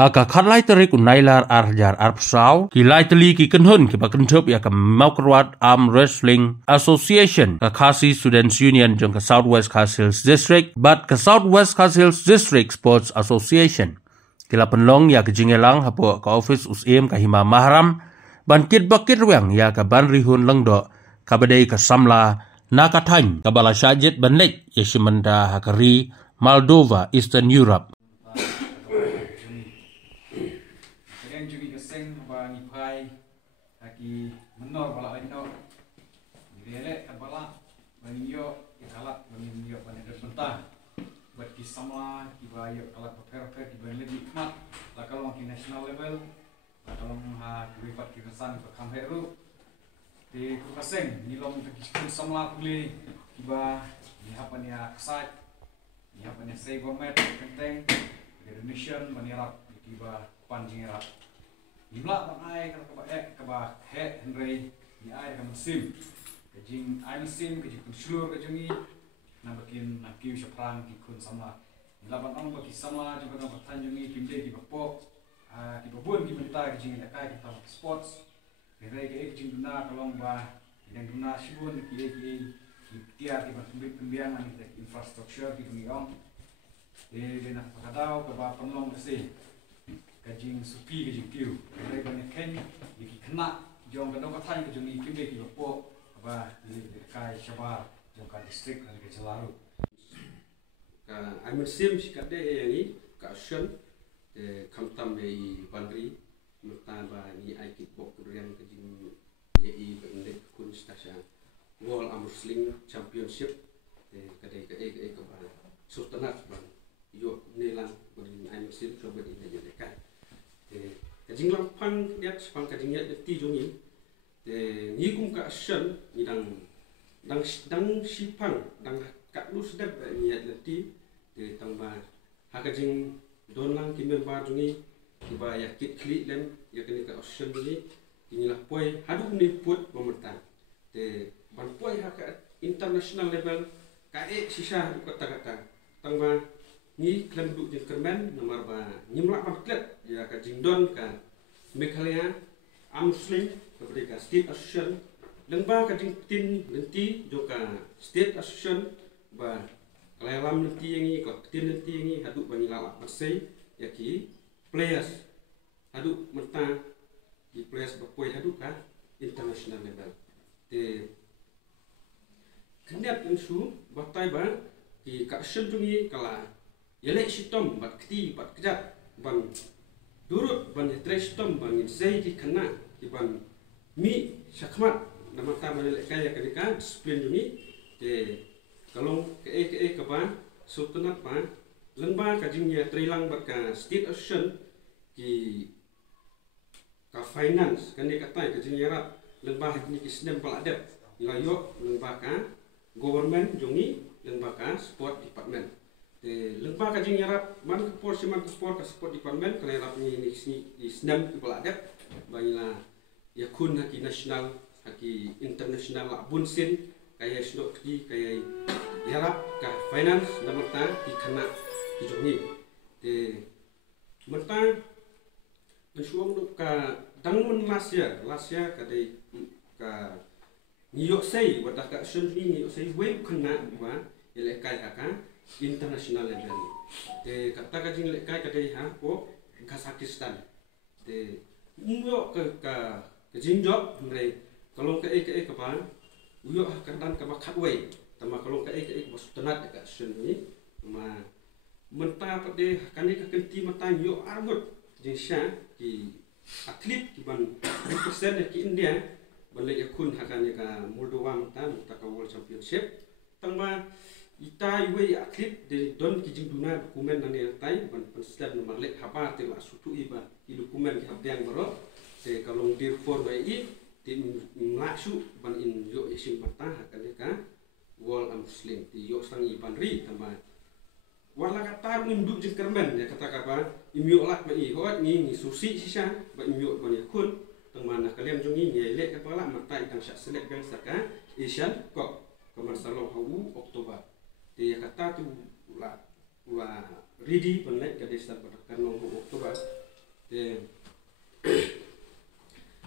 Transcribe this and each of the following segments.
Haka khat lai terik unailar arjar arpsau ki lai teli ki kenhun ki bakentop ya ka Maukrwat Arm Wrestling Association ka Khasi Students Union jong ka Southwest Khasi Hills District but ka Southwest Khasi Hills District Sports Association kila penlong ya ka jingelang hapo ka office usim ka hima mahram ban kit bakit ruang ya ka ban rihun lengdo ka badai ka samla nakathan ka bala shajet banlek ya shimanda hakari Moldova Eastern Europe. Menor bala lain direlek kabala banyo ikalak banyo pada mentah buat kisama kibayo kalak perfect kibayo nikmat la kalau makin national level la kalau ha kuipat kisan bekam heru di kukaseng nilom kiskin samla puli kiba ni hapan ya ksat ni hapan ya say gomet kenteng donation banirap kiba panjingerat Imla bangai kaba he Henry ni ai kam sim kajing ai sim kajing slur kajungi nabakin nakiu syapran ki kun sama laban ang baki sama juga nak tanjungi kimde ki bapo ki babun ki benta kajing lakai ki tam sports kere ki kajing duna kalong ba yang duna sibun ki tiar ki pembiang ni infrastruktur ki dungiong nak pakadau kaba penlong kese kajing supi kajing kiu kaya banyak ken iki kena jong kadang katanya kajing ni kimde ki bapo apa di kai Syabar jong ka distrik dan ke Celaru ka aimer sim sikade yang ni ka action kamtam de bandri merta ba ni ai kit bok kurian kajing ye bende kun stasya World Arm Wrestling Championship kadai ka ba sultanat ban yo nelang bagi aimer sim coba ini jadi kai kajing lampan lihat sepang kajing lihat ti jongi ni kum ka action ni dang sipang dang kat lu sedap ni lihat ti tambah ha kajing donlang ki member jongi tiba ya kit klik lem ya kini ka action ni inilah poi hadu ni put pemerintah ban poi ha ka international level ka sisa kata-kata tambah ni klaim duk je kermen nomor ba nyimlak paklet ya ka jingdon ka Meghalaya Arm Wrestling kepada ka State Association lengba ka jing tin nanti joka State Association ba kalalam nanti yang ni ka tin nanti yang ni haduk bani lawak persai ya ki players haduk merta ki players berpoi haduk ka international level kenap insu batai ba ki ka action tungi kala Yalek sitom bat keti bat kejap ban durut ban trash tom ban insai di kena di ban mi syakmat nama ta ban lek kaya kadika disiplin ni kalau ke ban sultanat ban lengba kajingnya trilang bat ka state action ki ka finance kan dia kata kajingnya rap lengba ni kisnem paladep ilayo lengba ka government jongi lengba ka sport department lengba kajing yarap man ke sport ka sport department kala yarap ni snam ki peladep banila yakun haki national haki international abun sin kaya snok ki kaya yarap ka finance namata ki kana ki jongi merta mensuang duk ka dangun lasya ka dei ka niyok sei wadah ka sunni niyok sei we kana ba ele kai haka international level kata kajing lekai kadai ha ko Kazakhstan myo ka kajing job ngai kalau ke ke ba uyo kandan ka makhatway tama kalau ke bos tenat ka sun ni ma menta pade kani ka kenti mata yo arbut jinsha ki atlet ki ban represent ki India balai yakun hakane ka Moldova mata ka World Championship tama ita iwe atlet dari don kijing duna dokumen nani tai ban persel nomor lek habar tela sutu iba i dokumen ki habdang baro kalau dir for i tim ngaksu ban in yo isim mata hakane ka World Arm Wrestling ti yo sang i ban ri tama wala kata induk jeng kermen ya kata kapa imyo lak ba i hoat ni susi sisa ba imyo ban yakun tang mana kalian jongi ni lek kepala mata itang syak selek gang saka Asian Cup Kemersalo Hawu Oktober dia kata tu la ready benlek ke desa pada kanong Oktober te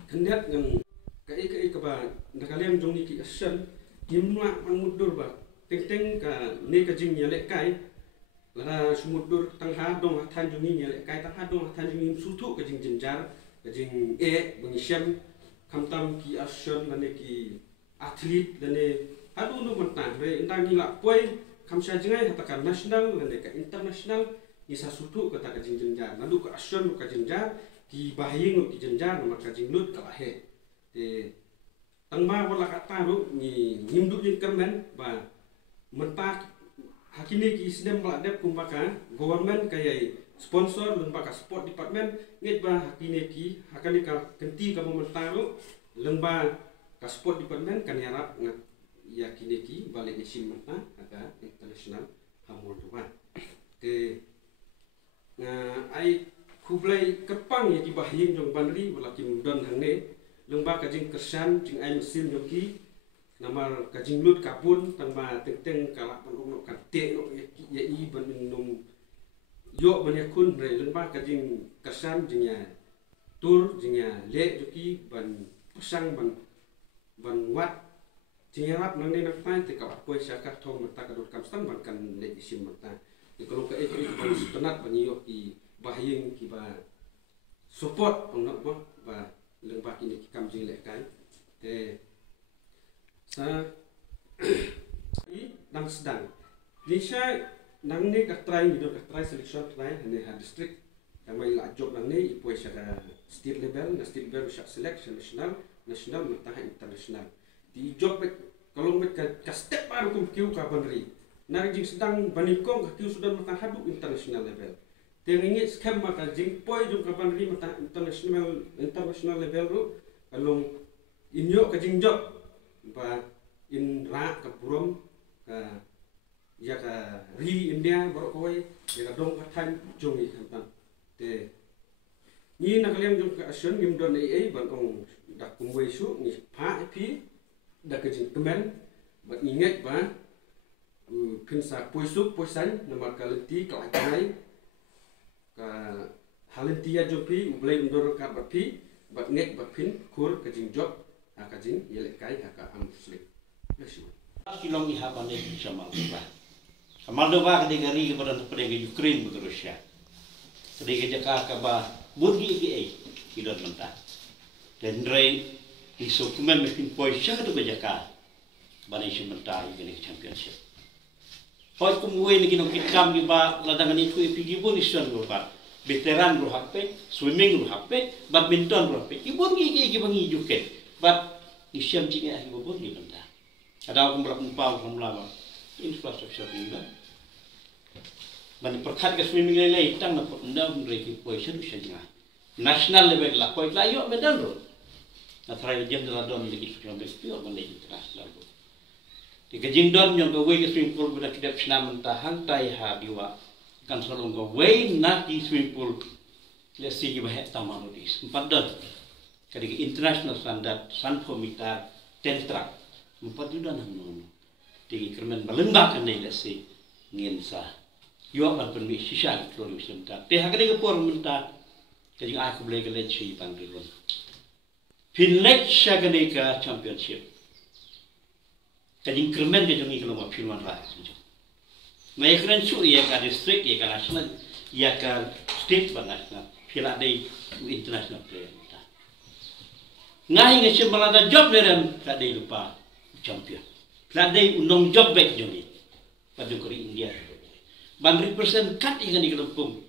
kendat ngan kai ka ba nakaliam jong ni ki asan timla mangudur ba teng ka ne ka jing nyale kai lana sumudur tangha dong hathan jong ni nyale kai tangha dong hathan jong ni sutu ka jing jenjar ka jing bungi syam kamtam ki asan lane ki atlet lane adu nu mentang re intang gila poi kamsa jingai hatakan nasional lane ka international isa sutu ka ta ka jing jenjar nadu ka asan ka jenjar ki bahing ki jenjar maka jing lut ka he te tangma wala kata ru ni nimdu jing kemen ba mentak hakini ki isnem bladep kumbaka government kaya sponsor lembaga sport department ngit ba hakini ki hakani ka kenti ka momentaru lembaga ka sport department kan yarap ngat ya kini ki balik isim menta aga international hamul duan te ai kublai kepang ya ki bahing jong banri wala ki mudon hangne lembaga kajing kersan jing ai mesin joki namar kajing lut kapun tangma teng kalak panung kate no ya i benum yo banyakun re lembaga kajing kersan jingnya tur jingnya le joki ban pasang ban wat jingnya rap nang ne nak pai te ka poi syakar thong mata ka dot kamstan ban kan le isim mata di kalau ka itu ban tenat ban yo ki bahing ki ba support ong ba lembaga ini kam jing le kai te sa nang sedang Nisha nang ne ka try ni do ka try selection try ne ha district kamai la job nang ne ipo sa state level na state level sa selection national mata international di job kalau met ka step baru kum kiu ka banri nang jing sedang banikong ka kiu sudah mata hadu international level Teringat skema ka jing poi jung ka banri mata international level ru kalong inyo ka jing job ba in ra ka purom ka ya ka ri India baru koi ya ka dong ka than jung i kan te ni nakaliam jung ka asion gim don ai ban ong dak kumwe su ni pha pi dak ka jing kemen ba inget ba pinsa poisuk poisan nomor kalenti ka ai ka halentia jopi ublai undor ka bapi bat ngek bapin kur ka jing job ka jing yele kai ka am muslim lesu kilong iha bane jamal ba Moldova ka digari ka badan pada ke Ukraine ke Rusia sedike jaka ka ba burgi ke ai kidot menta dan rei iso kumen mesin poi syaka to jaka bane sim menta ini championship Hoy kumuwi ni kinong kitkam di ba ladangan itu ipigi pun isun ba veteran ro hape swimming ro hape badminton ro hape ibon gi bangi juket but isyam jini ahi bobon ni benda ada aku berak umpau lama infrastruktur ni ba ban perkhat ke swimming lele tang na ndam reki position usajnya national level la koi la yo medal ro na try jem la don di kitu be pio ban le international ro di kajing don yang go way swimming pool budak kidap senam tahan tai ha diwa kan salong go way na di swimming pool le sigi ba het taman rodis empat don kadi international standard sanfo mita tentra empat don non di kermen balembak kan le si ngin sa yo ban permi sisa klori semta te ha kadi por menta kadi aku boleh ke chi pangrilon Finlek shagani ka championship Kajing kermen ke jongi kalau mau firman lah. Mereka keren cu ia ka district, ia ka national, ia ka state ban national. Fila day international player. Ngai ngece malada job leren tak day lupa champion. Fila day unong job back jongi. Pada kori India. Ban represent kat ikan di kelempung.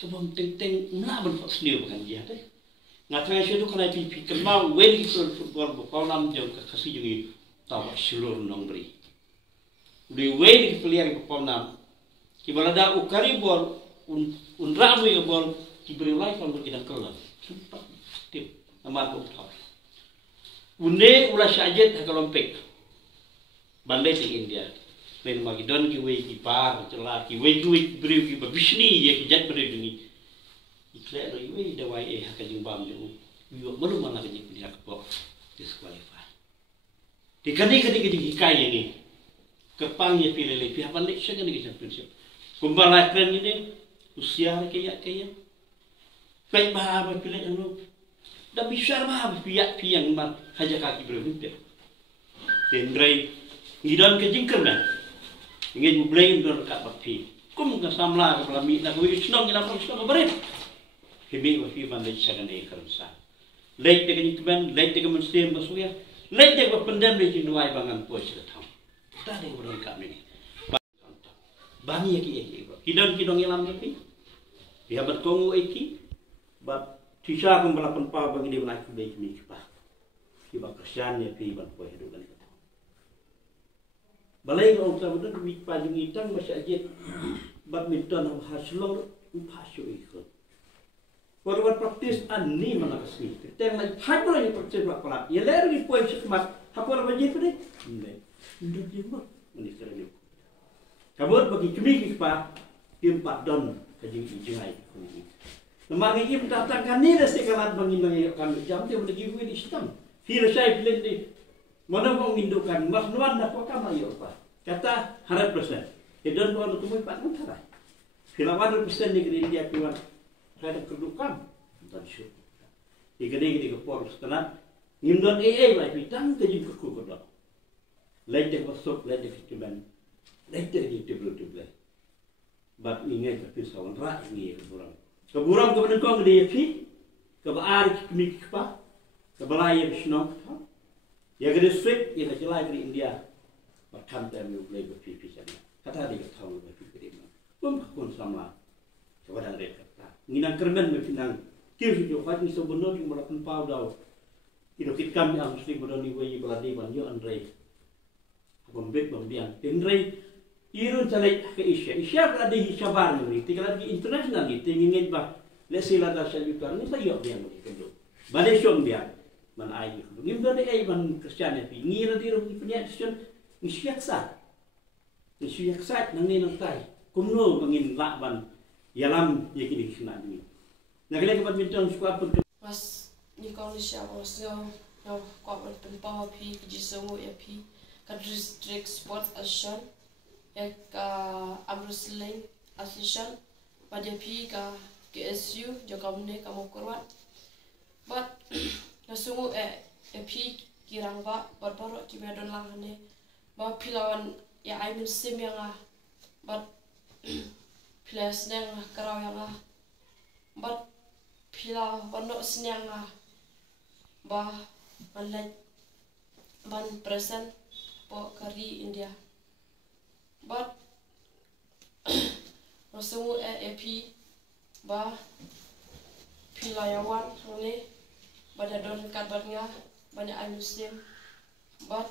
Kebom teng mula ban fok sendiri bukan dia deh. Ngatanya saya tu kena pipi kemau wen itu football bukau nam jong kasih jongi. Tawa seluruh nombri. Di way di peliar ke Ponam, kibalada ukari bol, unramu ke bol, kiberi lagi kalau kita kelam. Sempat tip nama aku tahu. Unde ulah sajet hakalompek. Bandai di India. Lain magi don ki way ki par celah ki way beriu ki babisni ya ki jat beriu ni. Ikle ro way dawai hakajing bam ju. Yo malu mana kajing dia kepok disqualify. Di kadi kaya ni kepang ye pilih pihak balik saya ni championship kumbala keren ini usia kaya Baik bah pilih yang lu. Dah bisa bah pihak yang mal haja kaki berhenti. Tendrai ngidan kejingker dah. Ingin blame dor kat bapi. Kum ka samla ka pelami na kuwi senong ina pun senong berit. Hibi wa fi ban lej sagan e kersa. Lej de kan keban, lej de kan muslim basuya. Lej de wa pendam lej nuai bangan po sila tham. Ta de buron kami. Bani ki e kidan kidong ilam tapi. Dia berkongu iki. Bat tisha kum balapan pa bagi dia nak bej mi pa. Kiba Kristian ya pi ban po hidup kan. Balai orang tua itu di pajang itang masih aja badminton atau haslor upasyo ikut. Perbuat praktis ani mana kesini. Kita yang lagi hapur ini praktis belak. Ya leher di poin sekemat hapur apa jadi pada? Tidak. Tidak jembat. Ini kerana. Kabut bagi kami kita empat don kajing ijai. Lemari ini mendatangkan ni rasa kalat mengintai kami jam tu boleh giveaway di sistem. Feel saya pilih di mana mau mindukan mas nuan nak apa mayo apa kata 100%. Edon tuan tu mui 4 utara. Bila 100% negeri India tuan ada kedudukan dan syuk. Igede ke por setelah ngindon AA lah bidang kejim ke kuda. Lede masuk lede fitiman. Lede di tebel. Bab ingat tapi sawan ra ini keburang. Keburang kemudian kau ngede yapi ke baar kemik pa ke balai bisnok. Ya gede strip ya kejelai di India. Bahkan kami boleh berpipi sana. Kata dia tahu berpipi dia. Pun sama. Kepada mereka. Nginang kermen berpinang. Kau itu hati sebenarnya melakukan pau dah. Itu kita kami yang mesti berdoni wei beladi banyu Andre. Bombet bombian. Andre irun cari ke Asia. Asia berada di Sabar ni. Tiga lagi internasional ni. Tinggi bah. Lesila dah sejuta ni saya yang boleh. Badai syom dia. Man ai gitu. Ngim done ai man Kristian ya pi. Ngira di rum punya Kristian ngisiak sat. Ngisiak sat nang ni nang tai. Kumno mangin lakban yalam ya kini kena ni. Nagale ke badminton squad pun mas ni kau ni siapa mas yo kau bertempat pi kerja semua ya pi ke district sports association ya ke Amrusling association pada pi ke KSU juga benda kamu kurang. But Nasungu pi kirang ba baru kita don lang ne ba pilawan ya I mean sim yang but plus nang karau yang but pilaw bano sinyang ba manlay ban present po kari India but nasungu pi ba pilayawan ne pada don kabarnya banyak Muslim but